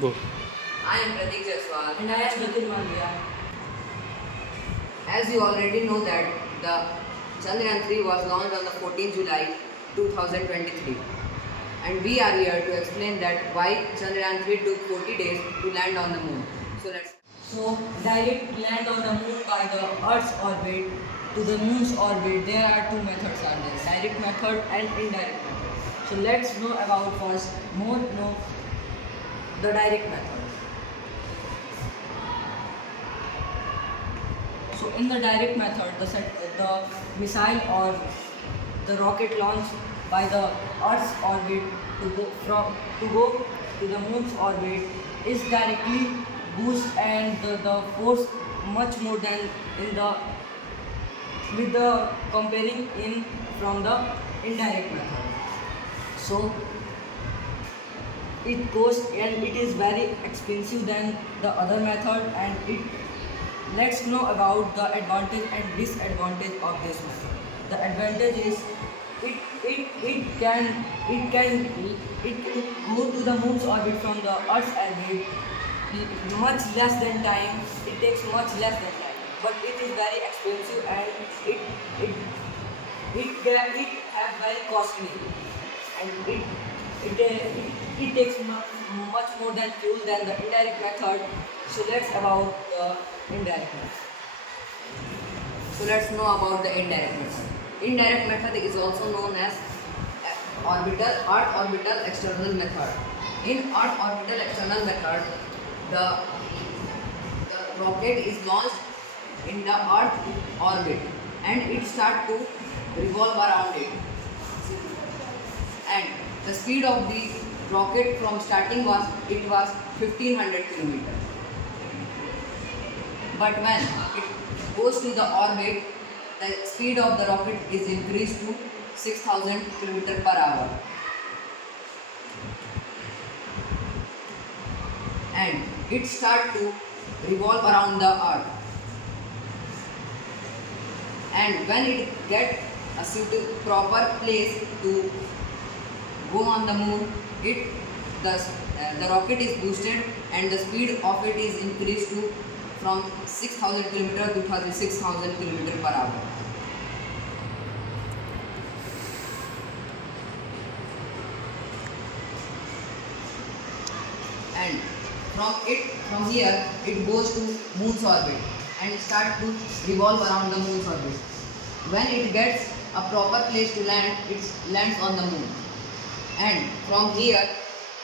Go. I am Pratik Jaiswal. And I am Nitin Mandya. As you already know that the Chandrayaan 3 was launched on the 14th July 2023, and we are here to explain that why Chandrayaan 3 took 40 days to land on the moon. So, direct land on the moon by the Earth's orbit to the moon's orbit, there are two methods are there, direct method and indirect method. So, let's know about first, know the direct method. So, in the direct method, the missile or the rocket launched by the Earth's orbit to go to the moon's orbit is directly boost and the force much more than in the with the comparing in from the indirect method. So it costs and it is very expensive than the other method, and let's know about the advantage and disadvantage of this method. The advantage is it can go to the moon's orbit from the Earth's orbit much less than time. It takes much less than time, but it is very expensive and it have very costly, and it takes much more than fuel than the indirect method. So let's about the indirect method. So let's know about the indirect method. Indirect method is also known as Earth orbital external method. In Earth orbital external method, the rocket is launched in the Earth orbit and it starts to revolve around it. And the speed of the rocket from starting was 1500 km. But when it goes to the orbit, the speed of the rocket is increased to 6000 km per hour. And it starts to revolve around the earth. And when it gets a suitable proper place to go on the moon, the rocket is boosted and the speed of it is increased to from 6000 km to 6000 km per hour. And from here it goes to moon's orbit and start to revolve around the moon's orbit. When it gets a proper place to land, it lands on the moon. And from here,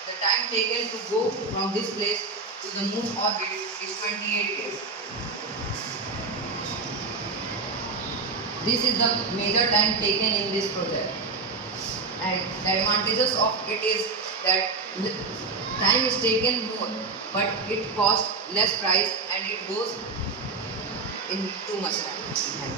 the time taken to go from this place to the moon's orbit is 28 days. This is the major time taken in this project. And the advantages of it is that time is taken more, but it costs less price and it goes in too much time.